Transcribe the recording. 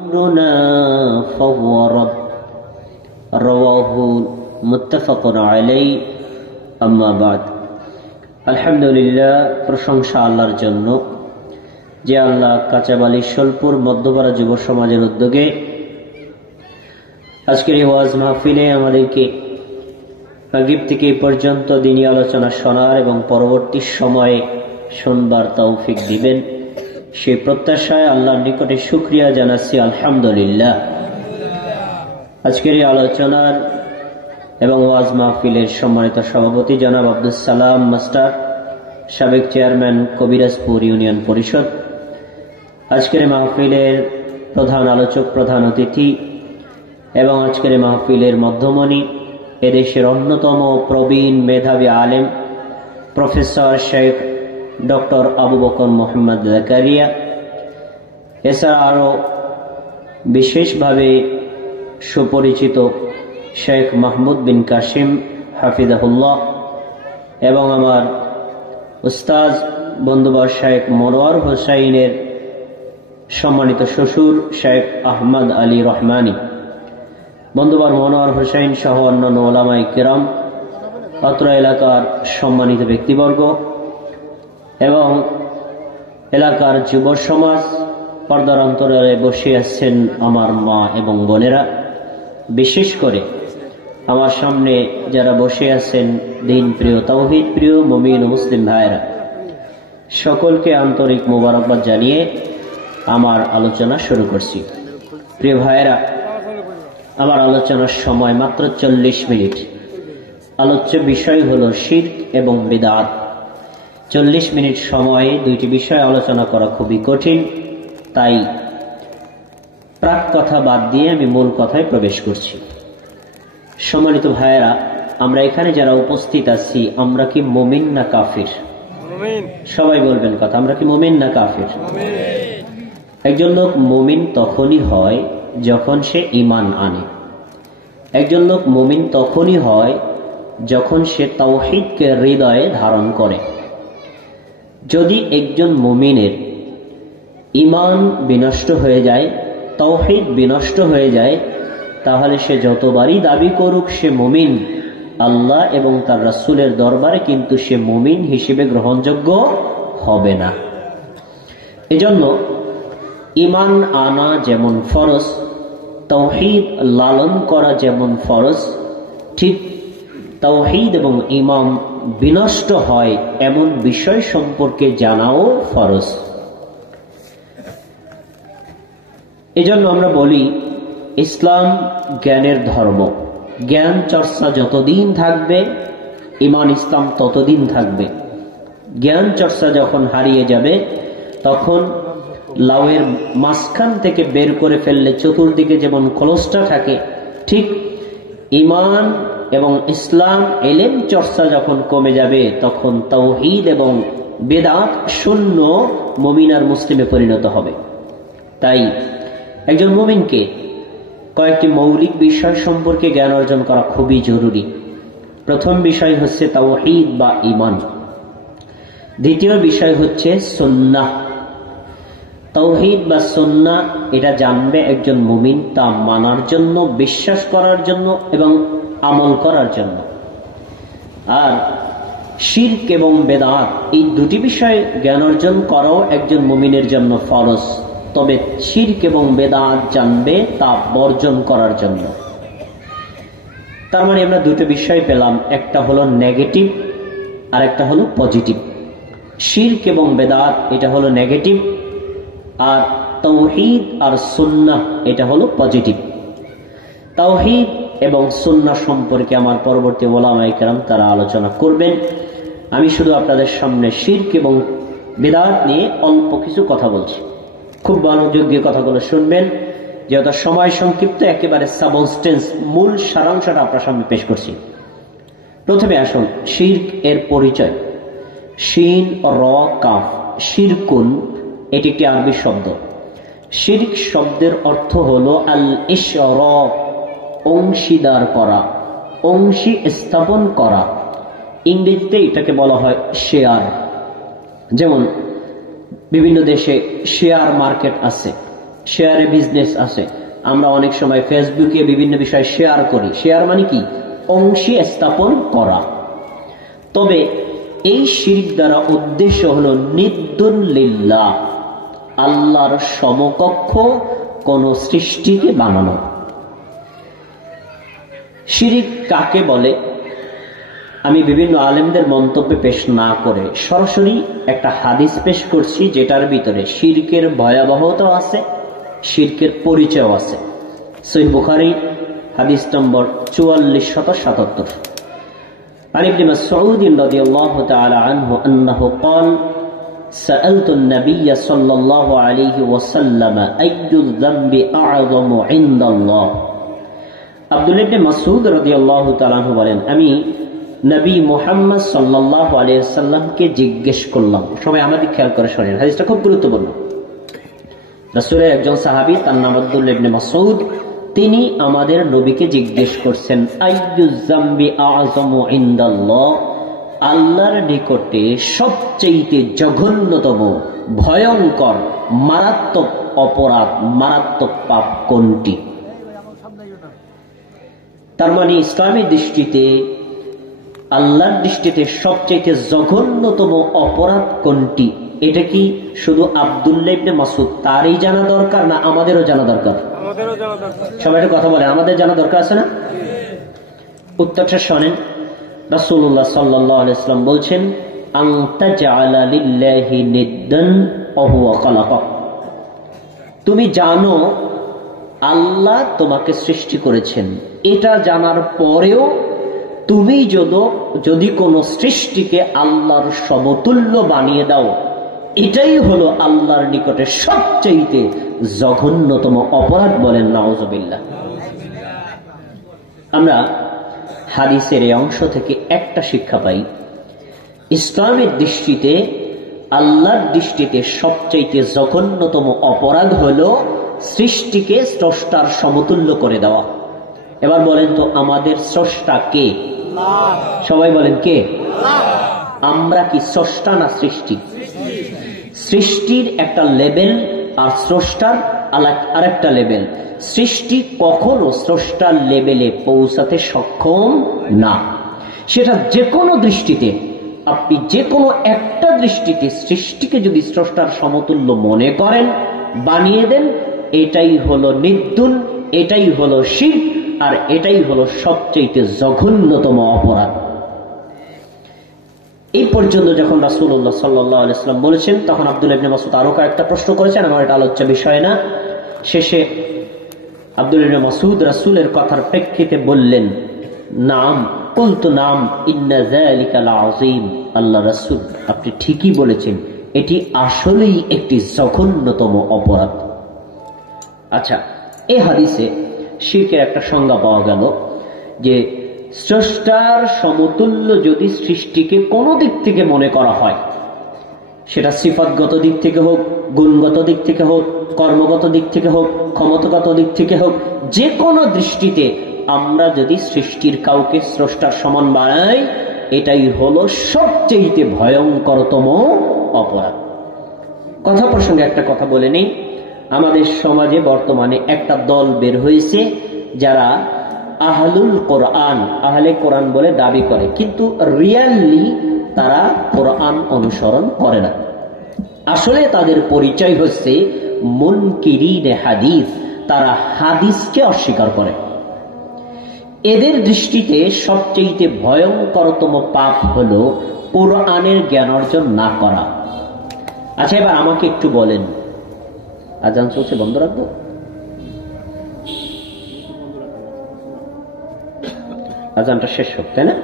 أمرنا فهو رد رواه متفق عليه أما بعد আলহামদুলিল্লাহ প্রশংসা আল্লাহর জন্য যে আল্লাহ কাঁচাবালি সোলপুর মধ্যপাড়া যুব সমাজের উদ্যোগে আজকের এই ওয়াজ মাহফিলে আমাদেরকে মাগরিব থেকে পর্যন্ত দিনী আলোচনা শোনার এবং পরবর্তী সময়ে শুনবার তৌফিক দিবেন সেই প্রত্যাশায় আল্লাহর নিকটে শুকরিয়া জানাচ্ছি আলহামদুলিল্লাহ। আজকের এই আলোচনার এবং ওয়াজ মাহফিলের সম্মানিত সভাপতি জনাব আব্দুল সালাম মাস্টার, সাবেক চেয়ারম্যান কবিরাজপুর ইউনিয়ন পরিষদ, আজকের মাহফিলের প্রধান আলোচক, প্রধান অতিথি এবং আজকের মাহফিলের মধ্যমণি, এদেশের অন্যতম প্রবীণ মেধাবী আলেম professor Sheikh doctor Abu Bakr Mohammad Zakaria, এছাড়া আরও বিশেষভাবে সুপরিচিত শেখ মাহমুদ বিন কাসিম হাফিজাহুল্লাহ এবং আমার উস্তাজ বন্ধুবর শেখ মনোয়ার হোসাইনের সম্মানিত শ্বশুর শেখ আহমদ আলী রহমানী, বন্ধুবর মনোয়ার হোসাইন সহ অন্যান্য ওলামায়ে কেরাম, অত্র এলাকার সম্মানিত ব্যক্তিবর্গ এবং এলাকার যুব সমাজ, পর্দার অন্তরালে বসে আছেন আমার মা এবং বোনেরা, বিশেষ করে আমার সামনে যারা বসে আছেন দিন প্রিয়, তাওহীদ প্রিয় মুমিন ও মুসলিম ভাইয়েরা, সকলকে আন্তরিক মোবারকবাদ জানিয়ে আমার আলোচনা শুরু করছি। প্রিয় ভাইয়েরা, আমার আলোচনার সময় মাত্র 40 মিনিট। আলোচ্য বিষয় হলো শিরক এবং বিদআত। 40 মিনিট সময়ে দুইটি বিষয় আলোচনা করা খুবই কঠিন, তাই প্রাক কথা বাদ দিয়ে আমি মূল কথায় প্রবেশ করছি। সম্মানিত ভাইয়েরা, আমরা এখানে যারা উপস্থিত আছি, আমরা কি মুমিন না কাফির? সবাই বলবেন কথা, আমরা কি মুমিন না কাফির? একজন লোক মুমিন তখনই হয় যখন সে ঈমান আনে। একজন লোক মুমিন তখনই হয় যখন সে তাওহীদকে হৃদয়ে ধারণ করে। যদি একজন মুমিনের ঈমান বিনষ্ট হয়ে যায়, তাওহীদ বিনষ্ট হয়ে যায়, তাহলে সে যতবারই দাবি করুক সে মুমিন, আল্লাহ এবং তার রাসূলের দরবারে কিন্তু সে মুমিন হিসেবে গ্রহণযোগ্য হবে না। এজন্য ঈমান আনা যেমন ফরজ, তাওহীদ লালন করা যেমন ফরজ, ঠিক তাওহীদ এবং ঈমান বিনষ্ট হয় এমন বিষয় সম্পর্কে জানাও ফরজ। এজন্য আমরা বলি ইসলাম জ্ঞানের ধর্ম। জ্ঞান চর্চা যতদিন থাকবে, ঈমান ইসলাম ততদিন থাকবে। জ্ঞান চর্চা যখন হারিয়ে যাবে, তখন লাউয়ের মাঝখান থেকে বের করে ফেললে চতুর্দিকে যেমন খোলসটা থাকে, ঠিক ঈমান এবং ইসলাম এলেম চর্চা যখন কমে যাবে, তখন তাওহীদ এবং বেদাত শূন্য মুমিন আর মুসলিমে পরিণত হবে। তাই একজন মুমিনকে কয়েকটি মৌলিক বিষয় সম্পর্কে জ্ঞান অর্জন করা খুবই জরুরি। প্রথম বিষয় হচ্ছে তাওহীদ বা ঈমান। দ্বিতীয় বিষয় হচ্ছে সুন্নাহ। তাওহীদ বা সুন্নাহ এটা জানবে একজন মুমিন তা মানার জন্য, বিশ্বাস করার জন্য এবং আমল করার জন্য। আর শিরক এবং বেদাত এই দুটি বিষয়ে জ্ঞান অর্জন করাও একজন মুমিনের জন্য ফরজ। তবে শিরক এবং বেদাত জানবে তা বর্জন করার জন্য। তার মানে আমরা দুটো বিষয় পেলাম, একটা হলো নেগেটিভ আর একটা হলো পজিটিভ। শিরক এবং বেদাত এটা হলো নেগেটিভ, আর তাওহীদ আর সুন্নাহ এটা হলো পজিটিভ। তাওহীদ এবং সুন্নাহ সম্পর্কে আমার পরবর্তী ওলামায়ে কেরাম তারা আলোচনা করবেন। আমি শুধু আপনাদের সামনে শিরক এবং বিদআত নিয়ে অল্প কিছু কথা বলছি। খুব মনোযোগ দিয়ে কথাগুলো শুনবেন, যেহেতু সময় সংক্ষিপ্ত, একেবারে সাবস্টেন্স মূল সারাংশটা আপনার সামনে পেশ করছি। প্রথমে আসুন শিরক এর পরিচয়। শিন র কাফ, শিরকুন এটি একটি আরবি শব্দ। শিরক শব্দের অর্থ হলো আল ইশরাক, অংশীদার করা, অংশী স্থাপন করা। ইংরেজিতে এটাকে বলা হয় শেয়ার। যেমন বিভিন্ন দেশে শেয়ার মার্কেট আছে, শেয়ারে বিজনেস আছে। আমরা অনেক সময় ফেসবুকে বিভিন্ন বিষয় শেয়ার করি। শেয়ার মানে কি? অংশী স্থাপন করা। তবে এই শিরক দ্বারা উদ্দেশ্য হলো নিদ্দুন লিল্লাহ, আল্লাহর সমকক্ষ কোন সৃষ্টিকে বানানো। শিরক কাকে বলে আমি বিভিন্ন আলেমদের মন্তব্যে পেশ না করে সরাসরি একটা হাদিস পেশ করছি, যেটার ভিতরে শিরকের ভয়াবহতা আছে, শিরকের পরিচয় আছে। সহিহ বুখারী হাদিস নম্বর 4477। عن ابن مسعود رضي الله تعالى عنه أنه قال سألت النبي صلى الله عليه وسلم أي الذنب أعظم عند الله। আব্দুল্লাহ ইবনে মাসউদ রাদিয়াল্লাহু তাআলা আনহু বলেন, আমি নবী মুহাম্মদ সাল্লাল্লাহু আলাইহি ওয়াসাল্লামকে জিজ্ঞেস করলাম। সবাই আমাদের খেয়াল করে শুনেন, হাদিসটা খুব গুরুত্বপূর্ণ। রাসূলের একজন সাহাবী, তার নাম আব্দুল্লাহ ইবনে মাসউদ, তিনি আমাদের নবীকে জিজ্ঞেস করছেন, আইয়ুজ যামবি আযমু ইনদাল্লাহ, আল্লাহর নিকটে সবচেয়ে জঘন্যতম, ভয়ঙ্কর, মারাত্মক অপরাধ, মারাত্মক পাপ কোনটি? তার মানে ইসলামের দৃষ্টিতে, আল্লাহর দৃষ্টিতে সবচেয়ে জঘন্যতম অপরাধ কোনটি? এটা কি শুধু আব্দুল্লাহ ইবনে মাসউদ তারই জানা দরকার, না আমাদেরও জানা দরকার? সবাই একটা কথা বলে, আমাদের জানা দরকার আছে না? উত্তরটা শোনেন। রাসূলুল্লাহ সাল্লাল্লাহু আলাইহি ওয়াসাল্লাম বলছেন, আন তাজআলা লিল্লাহি নিদ্দান ওয়া হুয়া খালাকাক। তুমি জানো আল্লাহ তোমাকে সৃষ্টি করেছেন, এটা জানার পরেও তুমি যদি কোনো সৃষ্টিকে আল্লাহর সমতুল্য বানিয়ে দাও, এটাই হলো আল্লাহর নিকটে সবচেয়ে জঘন্যতম অপরাধ। বলেন নাউযুবিল্লাহ। আমরা হাদিসের এই অংশ থেকে একটা শিক্ষা পাই, ইসলামের দৃষ্টিতে, আল্লাহর দৃষ্টিতে সবচেয়ে জঘন্যতম অপরাধ হলো সৃষ্টিকে স্রষ্টার সমতুল্য করে দেওয়া। এবার বলেন তো, আমাদের স্রষ্টা কে? সবাই বলেন কে? আমরা কি স্রষ্টা না সৃষ্টি? সৃষ্টির একটা লেভেল আর স্রষ্টার আরেকটা লেভেল। সৃষ্টি কখনো স্রষ্টার লেভেলে পৌঁছাতে সক্ষম না। সেটা যে কোনো দৃষ্টিতে, আপনি যে কোনো একটা দৃষ্টিতে সৃষ্টিকে যদি স্রষ্টার সমতুল্য মনে করেন, বানিয়ে দেন, এটাই হলো নির্দুন, এটাই হলো শিরক, আর এটাই হলো সবচেয়ে জঘন্যতম অপরাধ। এই পর্যন্ত যখন রাসূলুল্লাহ সাল্লাল্লাহু আলাইহি ওয়াসাল্লাম বলেছেন, তখন আব্দুল্লাহ ইবনে মাসউদ আরো কয়েকটা প্রশ্ন করেছেন, আমার এটা আলোচ্য বিষয় না। শেষে আব্দুল্লাহ ইবনে মাসউদ রাসূলের কথার প্রেক্ষিতে বললেন, নাম কুলতু নাম ইন্না যালিকা লাযীম। আল্লাহ রাসূল, আপনি ঠিকই বলেছেন, এটি আসলেই একটি জঘন্যতম অপরাধ। আচ্ছা, এই হাদিসে শিরকের একটা সংজ্ঞা পাওয়া গেল যে স্রষ্টার সমতুল্য যদি সৃষ্টিকে কোনো দিক থেকে মনে করা হয়, সেটা সিফাতগত দিক থেকে হোক, গুণগত দিক থেকে হোক, কর্মগত দিক থেকে হোক, ক্ষমতাগত দিক থেকে হোক, যে কোনো দৃষ্টিতে আমরা যদি সৃষ্টির কাউকে স্রষ্টার সমান বানাই, এটাই হলো সবচেয়ে ভয়ঙ্করতম অপরাধ। কথা প্রসঙ্গে একটা কথা বলে নেই, আমাদের সমাজে বর্তমানে একটা দল বের হয়েছে যারা আহলুল কোরআন, আহলে কোরআন বলে দাবি করে, কিন্তু রিয়ালি তারা কোরআন অনুসরণ করে না। আসলে তাদের পরিচয় হচ্ছে মুনকিরিনে হাদিস, তারা হাদিসকে অস্বীকার করে। এদের দৃষ্টিতে সবচেয়ে ভয়ঙ্করতম পাপ হলো কোরআনের জ্ঞান অর্জন না করা। আচ্ছা, এবার আমাকে একটু বলেন, আজান চলছে, বন্ধ রাখবো? আজানটা শেষ হোক, তাই না?